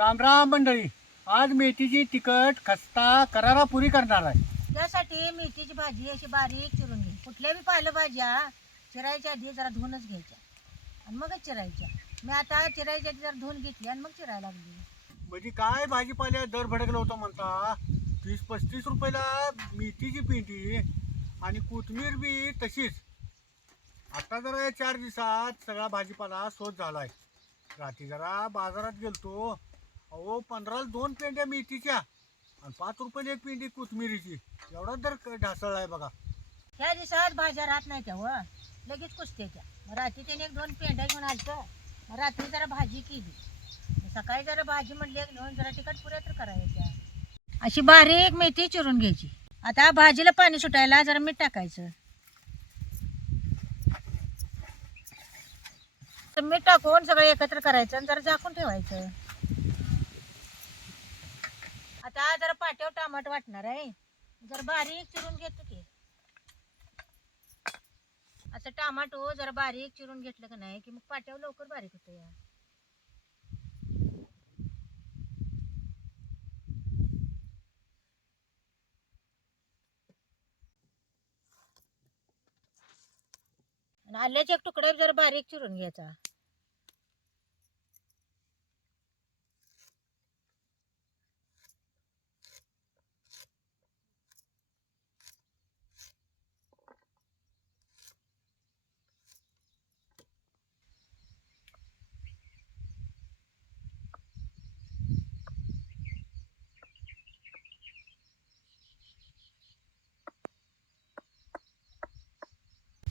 राम राम मंडळी आज मेथीची तिखट खस्ता करारा पुरी करणार आहे. त्यासाठी मेथीची भाजी अशी बारीक चिरून घे. कुठल्या बी पालेभाज्या चिरायच्या आधी जरा धुवूनच घ्यायच्या. आणि मगच चिरायच्या. मी आता चिरायच्या आधी जरा धुवून घेतली आणि मग चिरायला लागली. म्हणजे काय भाजीपाल्या दर भडकला होता म्हणता? तीस पस्तीस रुपयाला मेथीची पेंटी आणि कोथमीर बी तशीच. आता जरा या चार दिवसात सगळा भाजीपाला स्वस्त झालाय. रात्री जरा बाजारात गेलतो. अहो पंधराला दोन पेंड्या मेथीच्या आणि पाच रुपयाला एक पेंडी कोथमिरीची. एवढा दर क- आहे बघा. ह्या दिवसात भाज्या राहत नाही त्या व. लगेच कुसत्याच्या मग रात्री त्याने एक दोन पेंड्या घेऊन आलतं. मग रात्री जरा भाजी केली. मग सकाळी जरा भाजी म्हणली एक घेऊन जरा तिखट पुऱ्या तर करायच्या. अशी बारीक मेथी चिरून घ्यायची. आता भाजीला पाणी सुटायला जरा मीठ टाकायचं. तर मीठ टाकून सगळं एकत्र करायचं आणि जरा झाकून ठेवायचं. आता जरा पाट्यावर टमाट वाटणार आहे. जरा बारीक चिरून घेतो की. असं टमाटो जरा बारीक चिरून घेतलं का नाही की मग पाट्यावर लवकर बारीक होतं या. आल्याचे एक तुकडे जरा बारीक चिरून घ्यायचा.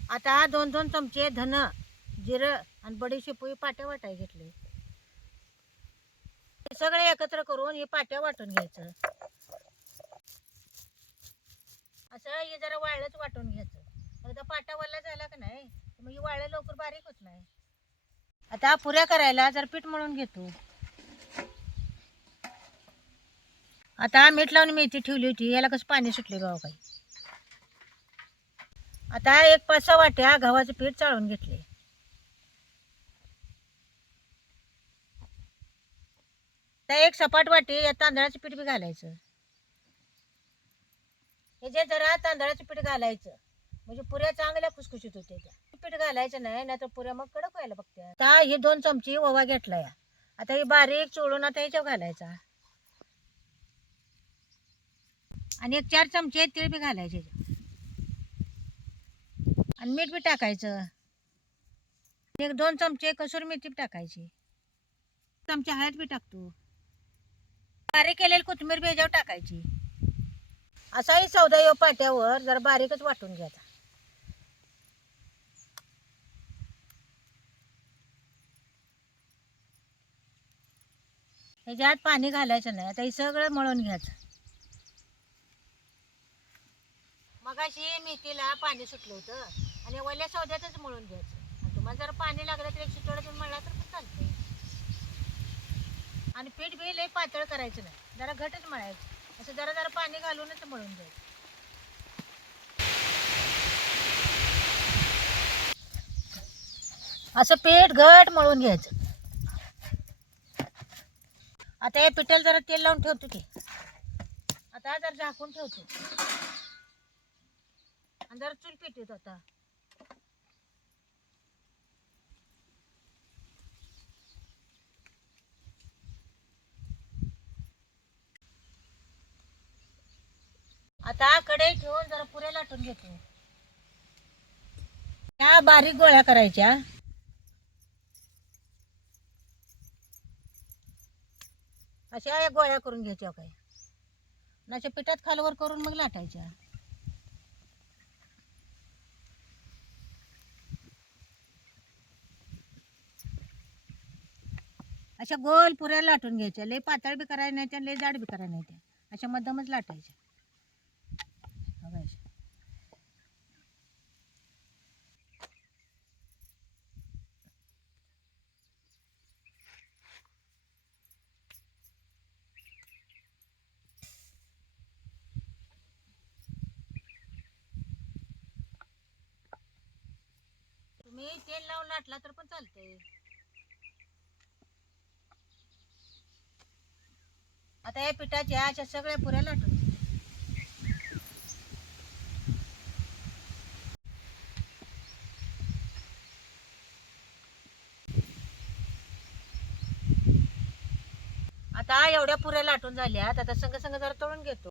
आता दोन दोन चमचे धन जिरं आणि बडीशेपोई पाट्या वाटाय घेतले. सगळे एकत्र करून हे पाट्या वाटून घ्यायचं. असं हे जरा वाळलंच वाटून घ्यायचं. एकदा पाटा वाळला झाला का नाही मग ही वाळलं लवकर बारीक होत नाही. आता पुऱ्या करायला जर पीठ मळून घेतो. आता मीठ लावून मेथी ठेवली होती याला कसं पाणी सुटले गाव काही आता एक पाच सहा वाट्या गव्हाचं पीठ चाळून घेतले. त्या एक सपाट वाटी या तांदळाचं पीठ बी घालायचं. हे जे जरा तांदळाचं पीठ घालायचं म्हणजे पुऱ्या चांगल्या खुसखुशीत होते त्या. पीठ घालायचं नाही नाही तर पुऱ्या मग कडक व्हायला बघते आता हे दोन चमची ओवा घेतला या. आता हे बारीक चोळून आता ह्याच्यावर घालायचा. आणि एक चार चमचे तीळ बी घालायचे आणि मीठ बी टाकायचं. एक दोन चमचे कसुरी मेथी बी टाकायची. चमचे हळद बी टाकतो. बारीक केलेली कोथिंबीर बी टाकायची. असाही चौदा येऊ पाट्यावर जरा बारीकच वाटून घ्यायचा त्याच्यात पाणी घालायचं नाही. आता हे सगळं मळून घ्यायचं. मगाशी मेथीला पाणी सुटलं होतं. आणि वल्या सौद्यातच मळून घ्यायचं. आणि तुम्हाला जर पाणी लागलं तर एक शिटोडा तुम्ही मळला तर पण चालतंय. आणि पीठ बी लई पातळ करायचं नाही. जरा घटच मळायचं. असं जरा जरा पाणी घालूनच मळून घ्यायचं. असं पीठ घट मळून घ्यायचं. आता या पिठाला जरा तेल लावून ठेवतो की. आता जरा झाकून ठेवतो. आणि जरा चूल पेटवतो आता. आता कढई ठेवून जरा पुऱ्या लाटून घेतो त्या बारीक गोळ्या करायच्या. अशा या गोळ्या करून घ्यायच्या काय? नाच्या पिठात खालवर करून मग लाटायच्या. अशा गोल पुऱ्या लाटून घ्यायच्या. लय पातळ बी करायला नाही त्या लय जाड बी करायला नाही त्या. अशा मध्यमच लाटायच्या. बघा तुम्ही तेल लावून लाटला तर पण चालतंय. आता या पिठाच्या अशा सगळ्या पुऱ्या लाटून घे. आता एवढ्या पुऱ्या लाटून झाल्यात. आता संग संग जरा तळून घेतो.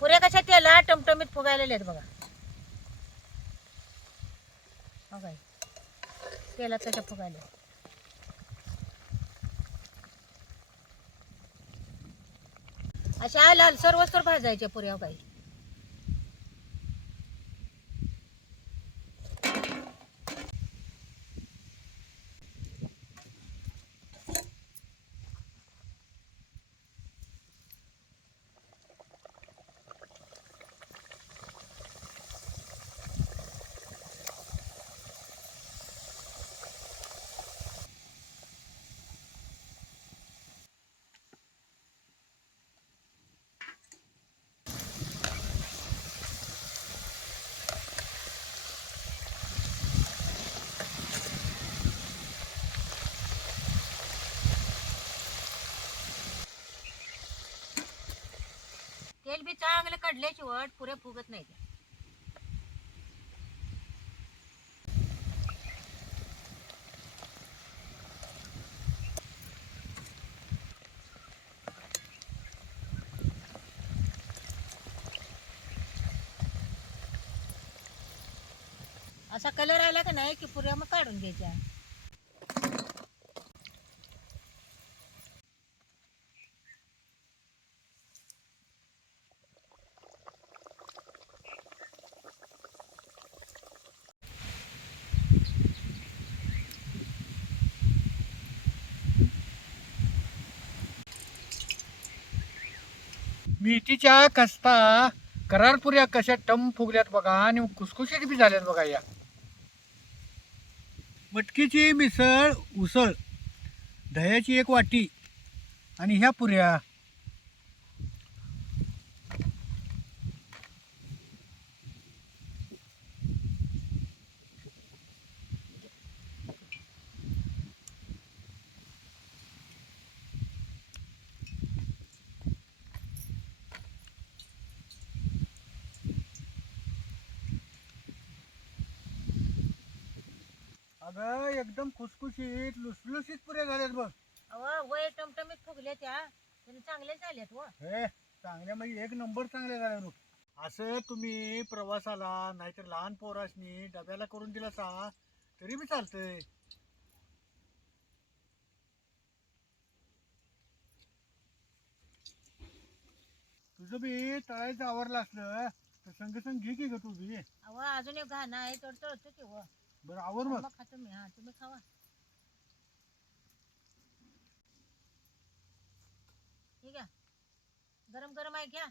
पुऱ्या कशा तेला टमटमीत फुगायलेले आहेत बघा बघा हे. तेलात त्याच्या फुगायला. अशा लाल सर्वस्तर भाजायच्या पुऱ्या काही तेल बी चांगलं काढल्याशिवाय पुरे फुगत नाही असा कलर आला का नाही की पुऱ्या मग काढून घ्यायच्या? मिठीच्या कसता करारपुऱ्या कशा टम फुगल्यात बघा आणि कुसकुशीत बी झाल्यात बघा या. मटकीची मिसळ उसळ दह्याची एक वाटी आणि ह्या पुऱ्या. अगं एकदम खुसखुशीत लुसलुसीत पुऱ्या झाल्यात बघ. अहो वय टमटमीत फुगल्या त्या. त्याने चांगले झाल्यात व. हे चांगल्या म्हणजे एक नंबर चांगल्या झाल्या बघ. असं तुम्ही प्रवासाला नाहीतर लहान पोरासनी डब्याला करून दिला सा तरी बी चालतंय. तुझं बी तळायचं आवरलं असलं तर संग संग घे की ग तू बी. अहो अजून एक घाणं आहे तर तळतो की व. बरं आवर मग. मग खातो मी. हा तुम्ही खावा. ठीक आहे. गरम गरम आहे घ्या.